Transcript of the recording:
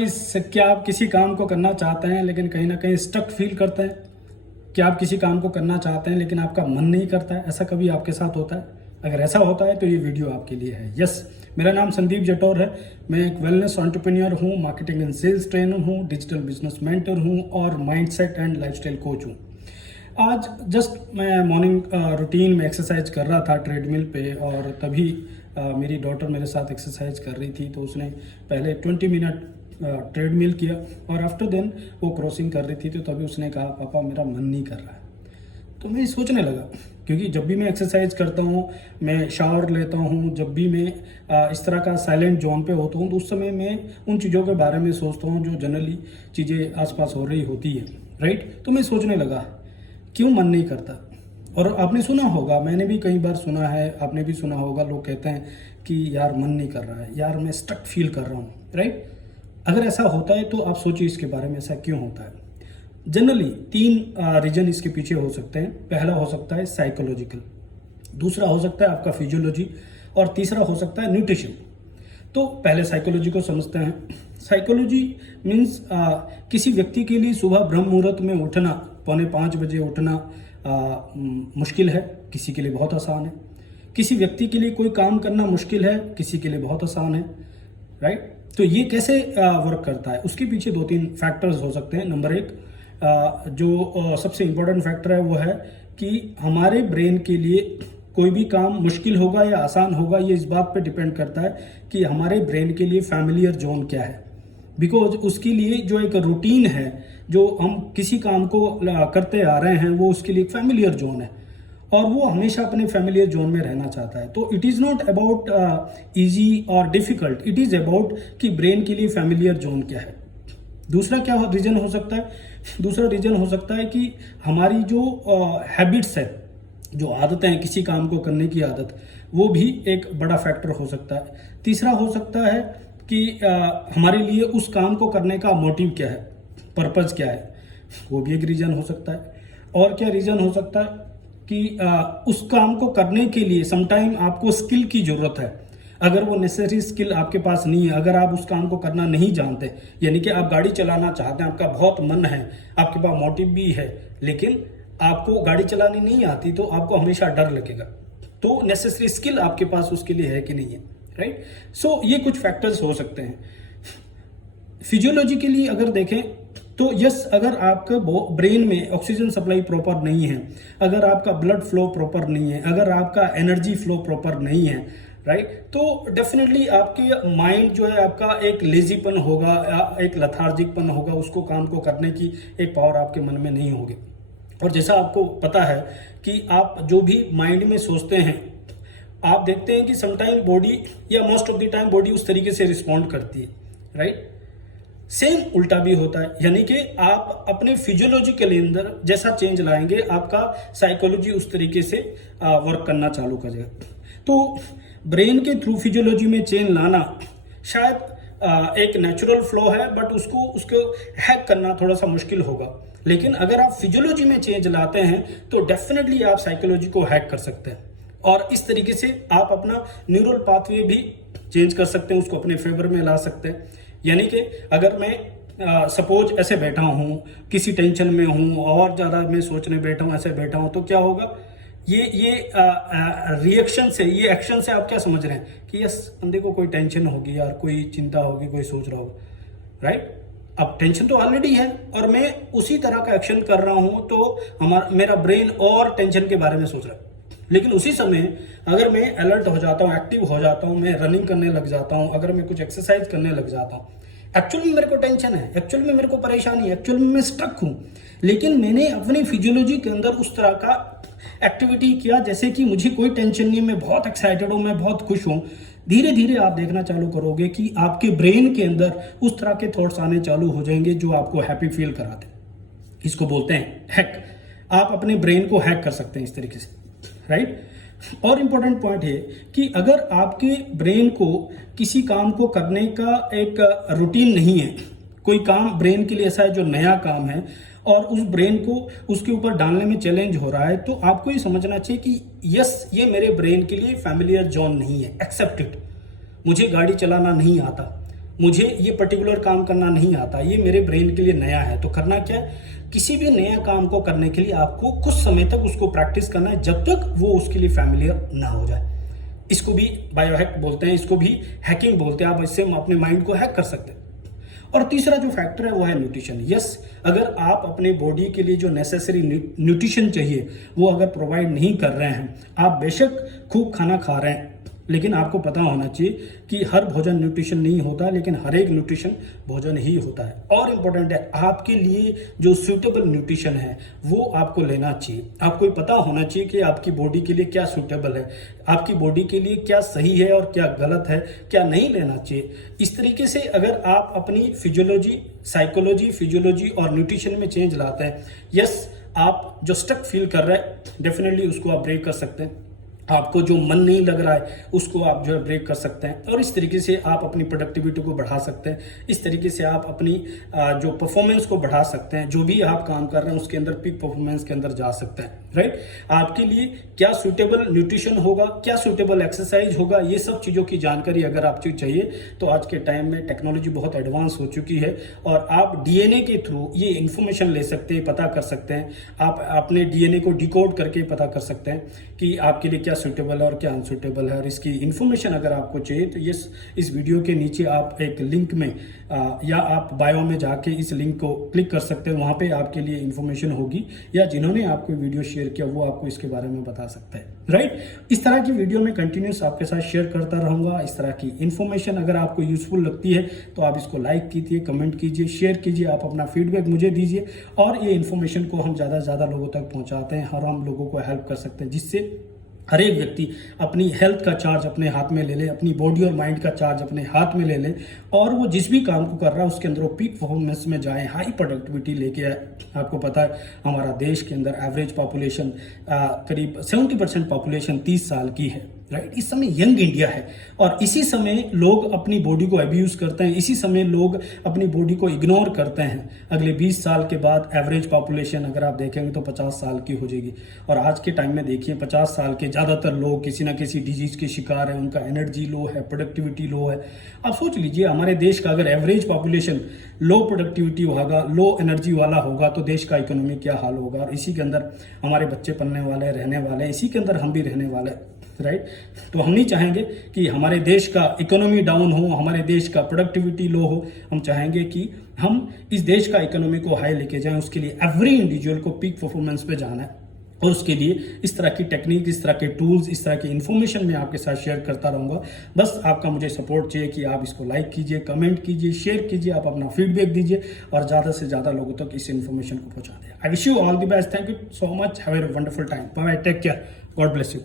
क्या आप किसी काम को करना चाहते हैं लेकिन कहीं ना कहीं स्टक फील करते हैं? क्या आप किसी काम को करना चाहते हैं लेकिन आपका मन नहीं करता है? ऐसा कभी आपके साथ होता है? अगर ऐसा होता है तो ये वीडियो आपके लिए है। यस, मेरा नाम संदीप जटौर है। मैं एक वेलनेस एंटरप्रेन्योर हूँ, मार्केटिंग एंड सेल्स ट्रेनर हूँ, डिजिटल बिजनेस मेंटर हूँ और माइंडसेट एंड लाइफस्टाइल कोच हूँ। आज जस्ट मैं मॉर्निंग रूटीन में एक्सरसाइज कर रहा था ट्रेडमिल पे, और तभी मेरी डॉटर मेरे साथ एक्सरसाइज कर रही थी। तो उसने पहले 20 मिनट ट्रेडमिल किया और आफ्टर देन वो क्रॉसिंग कर रही थी। तो तभी उसने कहा, पापा मेरा मन नहीं कर रहा है। तो मैं सोचने लगा, क्योंकि जब भी मैं एक्सरसाइज करता हूँ, मैं शावर लेता हूँ, जब भी मैं इस तरह का साइलेंट जोन पे होता हूँ, तो उस समय मैं उन चीज़ों के बारे में सोचता हूँ जो जनरली चीज़ें आसपास हो रही होती है, राइट। तो मैं सोचने लगा क्यों मन नहीं करता। और आपने सुना होगा, मैंने भी कई बार सुना है, आपने भी सुना होगा, लोग कहते हैं कि यार मन नहीं कर रहा है, यार मैं स्टक फील कर रहा हूँ, राइट। अगर ऐसा होता है तो आप सोचिए इसके बारे में, ऐसा क्यों होता है। जनरली 3 रीजन इसके पीछे हो सकते हैं। पहला हो सकता है साइकोलॉजिकल, दूसरा हो सकता है आपका फिजियोलॉजी, और तीसरा हो सकता है न्यूट्रिशन। तो पहले साइकोलॉजी को समझते हैं। साइकोलॉजी मीन्स किसी व्यक्ति के लिए सुबह ब्रह्म मुहूर्त में उठना, 4:45 बजे उठना मुश्किल है, किसी के लिए बहुत आसान है। किसी व्यक्ति के लिए कोई काम करना मुश्किल है, किसी के लिए बहुत आसान है, राइट। तो ये कैसे वर्क करता है, उसके पीछे 2-3 फैक्टर्स हो सकते हैं। नंबर 1 जो सबसे इम्पोर्टेंट फैक्टर है वो है कि हमारे ब्रेन के लिए कोई भी काम मुश्किल होगा या आसान होगा, ये इस बात पे डिपेंड करता है कि हमारे ब्रेन के लिए फैमिलियर जोन क्या है। बिकॉज उसके लिए जो एक रूटीन है, जो हम किसी काम को करते आ रहे हैं, वो उसके लिए एक फैमिलियर जोन है, और वो हमेशा अपने फैमिलियर जोन में रहना चाहता है। तो it is not about easy और डिफिकल्ट, इट इज़ अबाउट कि ब्रेन के लिए फैमिलियर जोन क्या है। दूसरा क्या रीजन हो सकता है? दूसरा रीजन हो सकता है कि हमारी जो हैबिट्स है, जो आदतें हैं, किसी काम को करने की आदत, वो भी एक बड़ा फैक्टर हो सकता है। तीसरा हो सकता है कि हमारे लिए उस काम को करने का मोटिव क्या है, पर्पज़ क्या है, वो भी एक रीजन हो सकता है। और क्या रीजन हो सकता है कि उस काम को करने के लिए समटाइम आपको स्किल की ज़रूरत है। अगर वो नेसेसरी स्किल आपके पास नहीं है, अगर आप उस काम को करना नहीं जानते, यानी कि आप गाड़ी चलाना चाहते हैं, आपका बहुत मन है, आपके पास मोटिव भी है, लेकिन आपको गाड़ी चलानी नहीं आती, तो आपको हमेशा डर लगेगा। तो नेसेसरी स्किल आपके पास उसके लिए है कि नहीं है, राइट। सो ये कुछ फैक्टर्स हो सकते हैं। फिजियोलॉजिकली अगर देखें तो यस, अगर आपका ब्रेन में ऑक्सीजन सप्लाई प्रॉपर नहीं है, अगर आपका ब्लड फ्लो प्रॉपर नहीं है, अगर आपका एनर्जी फ्लो प्रॉपर नहीं है, राइट, तो डेफिनेटली आपके माइंड जो है आपका एक लेजीपन होगा, एक लथार्जिकपन होगा, उसको काम को करने की एक पावर आपके मन में नहीं होगी। और जैसा आपको पता है कि आप जो भी माइंड में सोचते हैं, आप देखते हैं कि समटाइम बॉडी या most of the time body उस तरीके से रिस्पॉन्ड करती है, राइट। सेम उल्टा भी होता है, यानी कि आप अपने फिजियोलॉजी के अंदर जैसा चेंज लाएंगे, आपका साइकोलॉजी उस तरीके से वर्क करना चालू करेगा। तो ब्रेन के थ्रू फिजियोलॉजी में चेंज लाना शायद एक नेचुरल फ्लो है, बट उसको हैक करना थोड़ा सा मुश्किल होगा। लेकिन अगर आप फिजियोलॉजी में चेंज लाते हैं तो डेफिनेटली आप साइकोलॉजी को हैक कर सकते हैं, और इस तरीके से आप अपना न्यूरल पाथवे भी चेंज कर सकते हैं, उसको अपने फेवर में ला सकते हैं। यानी कि अगर मैं सपोज ऐसे बैठा हूँ, किसी टेंशन में हूँ, और ज़्यादा मैं सोचने बैठा हूँ, ऐसे बैठा हूँ, तो क्या होगा, ये रिएक्शन से, ये एक्शन से आप क्या समझ रहे हैं कि यस, बंदे को कोई टेंशन होगी यार, कोई चिंता होगी, कोई सोच रहा होगा, राइट। अब टेंशन तो ऑलरेडी है और मैं उसी तरह का एक्शन कर रहा हूँ, तो मेरा ब्रेन और टेंशन के बारे में सोच रहा है। लेकिन उसी समय अगर मैं अलर्ट हो जाता हूँ, एक्टिव हो जाता हूँ, मैं रनिंग करने लग जाता हूँ, अगर मैं कुछ एक्सरसाइज करने लग जाता हूँ, एक्चुअल में मेरे को टेंशन है, एक्चुअल में मेरे को परेशानी है, एक्चुअल में मैं स्टक हूँ, लेकिन मैंने अपनी फिजियोलॉजी के अंदर उस तरह का एक्टिविटी किया जैसे कि मुझे कोई टेंशन नहीं है, मैं बहुत एक्साइटेड हूँ, मैं बहुत खुश हूँ। धीरे धीरे आप देखना चालू करोगे कि आपके ब्रेन के अंदर उस तरह के थॉट्स आने चालू हो जाएंगे जो आपको हैप्पी फील कराते हैं। इसको बोलते हैं हैक। आप अपने ब्रेन को हैक कर सकते हैं इस तरीके से, राइट। और इम्पोर्टेंट पॉइंट है कि अगर आपके ब्रेन को किसी काम को करने का एक रूटीन नहीं है, कोई काम ब्रेन के लिए ऐसा है जो नया काम है, और उस ब्रेन को उसके ऊपर डालने में चैलेंज हो रहा है, तो आपको ये समझना चाहिए कि यस, ये मेरे ब्रेन के लिए फैमिलियर जोन नहीं है, एक्सेप्ट इट। मुझे गाड़ी चलाना नहीं आता, मुझे ये पर्टिकुलर काम करना नहीं आता, ये मेरे ब्रेन के लिए नया है, तो करना क्या है, किसी भी नया काम को करने के लिए आपको कुछ समय तक उसको प्रैक्टिस करना है, जब तक वो उसके लिए फैमिलियर ना हो जाए। इसको भी बायोहैक बोलते हैं, इसको भी हैकिंग बोलते हैं। आप इससे अपने माइंड को हैक कर सकते हैं। और तीसरा जो फैक्टर है वो है न्यूट्रिशन। यस, अगर आप अपने बॉडी के लिए जो नेसेसरी न्यूट्रिशन चाहिए वो अगर प्रोवाइड नहीं कर रहे हैं, आप बेशक खूब खाना खा रहे हैं, लेकिन आपको पता होना चाहिए कि हर भोजन न्यूट्रिशन नहीं होता, लेकिन हर एक न्यूट्रिशन भोजन ही होता है। और इम्पोर्टेंट है, आपके लिए जो सूटेबल न्यूट्रिशन है वो आपको लेना चाहिए। आपको पता होना चाहिए कि आपकी बॉडी के लिए क्या सूटेबल है, आपकी बॉडी के लिए क्या सही है और क्या गलत है, क्या नहीं लेना चाहिए। इस तरीके से अगर आप अपनी फिजियोलॉजी, साइकोलॉजी, फिजियोलॉजी और न्यूट्रिशन में चेंज लाते हैं, यस, आप जो स्टक फील कर रहे हैं डेफिनेटली उसको आप ब्रेक कर सकते हैं। आपको जो मन नहीं लग रहा है उसको आप जो है ब्रेक कर सकते हैं, और इस तरीके से आप अपनी प्रोडक्टिविटी को बढ़ा सकते हैं। इस तरीके से आप अपनी जो परफॉर्मेंस को बढ़ा सकते हैं, जो भी आप काम कर रहे हैं उसके अंदर पीक परफॉर्मेंस के अंदर जा सकते हैं। राइट, आपके लिए क्या सूटेबल न्यूट्रिशन होगा, क्या सूटेबल एक्सरसाइज होगा, ये सब चीज़ों की जानकारी अगर आपको चाहिए तो आज के टाइम में टेक्नोलॉजी बहुत एडवांस हो चुकी है, और आप डीएनए के थ्रू ये इन्फॉर्मेशन ले सकते हैं, पता कर सकते हैं। आप अपने डीएनए को डिकोड करके पता कर सकते हैं कि आपके लिए क्या सूटेबल है और क्या अनसूटेबल है। और इसकी इन्फॉर्मेशन अगर आपको चाहिए तो इस वीडियो के नीचे आप एक लिंक में या आप बायो में जाके इस लिंक को क्लिक कर सकते हैं, वहाँ पे आपके लिए इन्फॉर्मेशन होगी, या जिन्होंने आपको वीडियो शेयर किया वो आपको इसके बारे में बता सकते हैं। राइट, इस तरह की वीडियो में कंटिन्यूस आपके साथ शेयर करता रहूँगा। इस तरह की इन्फॉर्मेशन अगर आपको यूजफुल लगती है तो आप इसको लाइक कीजिए, कमेंट कीजिए, शेयर कीजिए, आप अपना फीडबैक मुझे दीजिए, और ये इन्फॉर्मेशन को हम ज़्यादा से ज़्यादा लोगों तक पहुँचाते हैं और हम लोगों को हेल्प कर सकते हैं, जिससे हर एक व्यक्ति अपनी हेल्थ का चार्ज अपने हाथ में ले ले, अपनी बॉडी और माइंड का चार्ज अपने हाथ में ले ले, और वो जिस भी काम को कर रहा है उसके अंदर वो पीक परफॉर्मेंस में जाए, हाई प्रोडक्टिविटी लेके आए। आपको पता है हमारा देश के अंदर एवरेज पॉपुलेशन करीब 70% पॉपुलेशन 30 साल की है। राइट, इस समय यंग इंडिया है, और इसी समय लोग अपनी बॉडी को अब्यूज करते हैं, इसी समय लोग अपनी बॉडी को इग्नोर करते हैं। अगले 20 साल के बाद एवरेज पॉपुलेशन अगर आप देखेंगे तो 50 साल की हो जाएगी, और आज के टाइम में देखिए 50 साल के ज़्यादातर लोग किसी ना किसी डिजीज के शिकार हैं, उनका एनर्जी लो है, प्रोडक्टिविटी लो है। आप सोच लीजिए हमारे देश का अगर एवरेज पॉपुलेशन लो प्रोडक्टिविटी होगा, लो एनर्जी वाला होगा, तो देश का इकोनॉमी क्या हाल होगा। और इसी के अंदर हमारे बच्चे पलने वाले, रहने वाले, इसी के अंदर हम भी रहने वाले। राइट, तो हम नहीं चाहेंगे कि हमारे देश का इकोनॉमी डाउन हो, हमारे देश का प्रोडक्टिविटी लो हो। हम चाहेंगे कि हम इस देश का इकोनॉमी को हाई लेके जाएं। उसके लिए एवरी इंडिविजुअल को पीक परफॉर्मेंस पे जाना है, और उसके लिए इस तरह की टेक्निक, इस तरह के टूल्स, इस तरह की इन्फॉर्मेशन मैं आपके साथ शेयर करता रहूँगा। बस आपका मुझे सपोर्ट चाहिए कि आप इसको लाइक कीजिए, कमेंट कीजिए, शेयर कीजिए, आप अपना फीडबैक दीजिए, और ज़्यादा से ज़्यादा लोगों तक इस इन्फॉर्मेशन को पहुँचा दें। I wish you all the best. Thank you so much. Have a wonderful time. Bye, take care, God bless you.